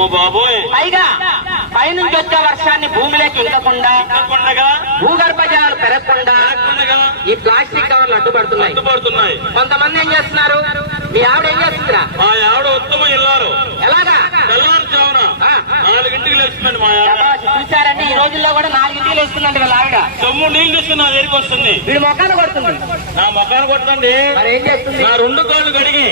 అమ్మ బాబోయ్, పైగా పైనుంచి వచ్చే వర్షాన్ని భూమిలోకి ఇంకకుండా భూగర్భ జలాలు పెరగకుండా ఈ ప్లాస్టిక్ కవర్లు అడ్డుపడుతున్నాయి. కొంతమంది ఏం చేస్తున్నారు? మీ ఆవిడ ఏం చేస్తుందిరా? మా ఆవిడ ఉత్తమ ఇల్లారు. ఎలాగా? తెల్లారుజామున 4ంటికి లేస్తుందండి మా ఆవిడ. చూసారండి, ఈ రోజుల్లో కూడా 4ంటికి లేస్తుందండి వాళ్ళ ఆవిడ. సొమ్ము నీళ్లు తీసుకుని నా దగ్గరికి వస్తుంది. వీడి మొఖాన్ని కొడుతుంది. నా మొఖాన్ని కొట్టండి. మరి ఏం చేస్తుంది? నా 2 కాళ్ళు కడిగి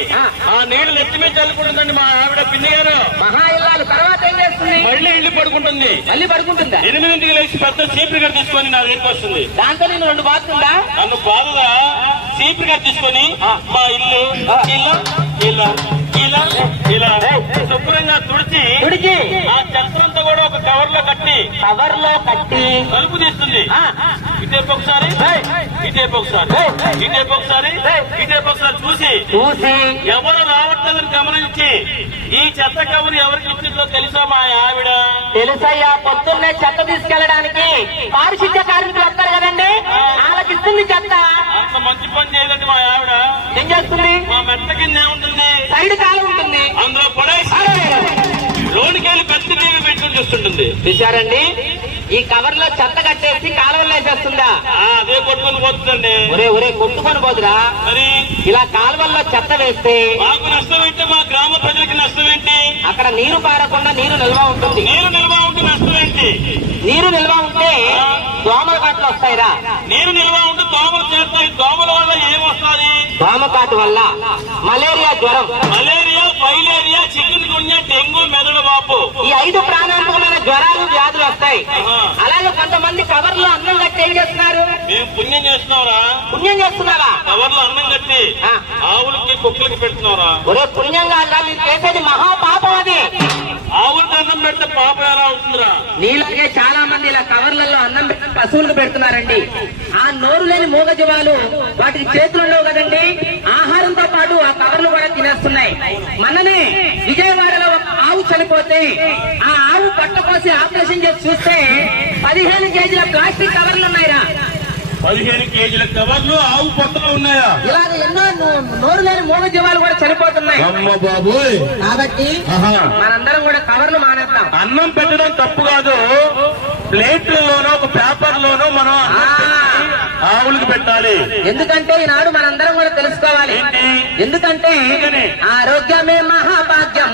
ఆ నీళ్లు నెత్తి మీద చల్లుకుంటుందండి మా ఆవిడ పిన్ని గారు. మహా ఇల్లాలు. తర్వాత ఏం చేస్తుంది? మళ్ళీ ఇల్లు పడుకుంటుంది. మళ్ళీ పడుకుంటుందా? 8ంటికి లేచి పెద్ద చీపురు గారు తీసుకొని నా దగ్గరికి వస్తుంది. దాంతో నేను 2 బాతుందా? నన్ను బాధగా చీపురు గారు తీసుకొని మా ఇల్లు ఇలా ఇలా ఇలా ఇలా శుభ్రంగా తుడిచి ఆ చెత్తంతా కూడా ఒక కవర్ లో కట్టి కలుపు తీస్తుంది. ఇటేపు ఒకసారి ఇటేపు ఒకసారి ఇటేపు ఒకసారి ఇటేపు ఒకసారి చూసి ఎవరు రావట్లేదని గమనించి ఈ చెత్త కవర్ ఎవరికి ఇచ్చిందో తెలుసా మా ఆవిడ? తెలుసయ్యా, పొద్దున్నే చెత్త తీసుకెళ్ళడానికి పారిశుద్ధ్య కార్మికులు వస్తారు కదండి, వాళ్ళకి ఇస్తుంది చెత్త. అంత మంచి పని చేయదండి మా ఆవిడ. ఏం చేస్తుంది? మా మెట్ల కింద ఉంటుంది, సైడ్ కాలు ఉంటుంది, అందులో పడేసి లోనికి వెళ్ళి పెద్ద టీవీ పెట్టుకుని చూస్తుంటుంది. చూశారండి, ఈ కవర్ లో చెత్త కట్టేసి కాలువలు వేసేస్తుందా? అదే కొట్టుకొని పోతుందండి. ఒరే కొట్టుకొని పోదురా. మరి ఇలా కాలువల్లో చెత్త వేస్తే మాకు నష్టం ఏంటి? మా గ్రామ ప్రజలకి నష్టం ఏంటి? అక్కడ నీరు పారకుండా నీరు నిల్వ ఉంటుంది. నీరు నిల్వ ఉంటే నష్టం ఏంటి? నీరు నిల్వ ఉంటే దోమల కాట్లు వస్తాయిరా. నీరు నిల్వ ఉంటే దోమలు చేస్తాయి. దోమల వల్ల ఏమొస్తుంది? దోమకాటు వల్ల మలేరియా, జ్వరం, మలేరియా, ఫైలేరియా, చికెన్ గున్యా, డెంగ్యూ, మెదడు వాపు, ఈ 5 ప్రాణాంతకమైన జ్వరాలు, వ్యాధులు వస్తాయి. అలాగే కొంతమంది కవర్ లో అన్నం కట్టి ఏం చేస్తున్నారు? మేము పుణ్యం చేస్తున్నారా? పుణ్యం చేస్తున్నారా? కవర్ లో అన్నం కట్టి ఆవులకి కుక్కలకి పెడుతున్నారా? ఒరే పుణ్యం కాదా, మీరు చేసేది మహాపాపం. అది ఆవులకి అన్నం పెడితే పాపం ఎలా అవుతుందిరా? నీలాగే చాలా మంది ఇలా కవర్లలో అన్నం పెట్టి పశువులకు పెడుతున్నారండి. ఆ నోరు లేని మూగజీవాలు వాటికి చేతులు ఉండవు కదండి, ఆహారంతో పాటు ఆ కవర్లు కూడా తినేస్తున్నాయి. మొన్ననే విజయవాడలో ఒక ఆవు చనిపోతే ఆ ఆవు పట్ట కోసి ఆపరేషన్ చేసి చూస్తే 15 కేజీల ప్లాస్టిక్ కవర్లు ఉన్నాయిరా. 15 కేజీల కవర్లు ఆవు పొట్టలు ఉన్నాయా? ఇలాగ ఎన్నో నోరు లేని మూగజీవాలు కూడా చనిపోతున్నాయి. అమ్మ బాబోయ్. కాబట్టి మనందరం కూడా కవర్లు మానేద్దాం. అన్నం పెట్టడం తప్పు కాదు, ప్లేట్లలోనో ఒక పేపర్ లోనో మనం ఆవులకు పెట్టాలి. ఎందుకంటే ఈనాడు మనందరం కూడా తెలుసుకోవాలి. ఎందుకంటే ఆరోగ్యమే మహాభాగ్యం.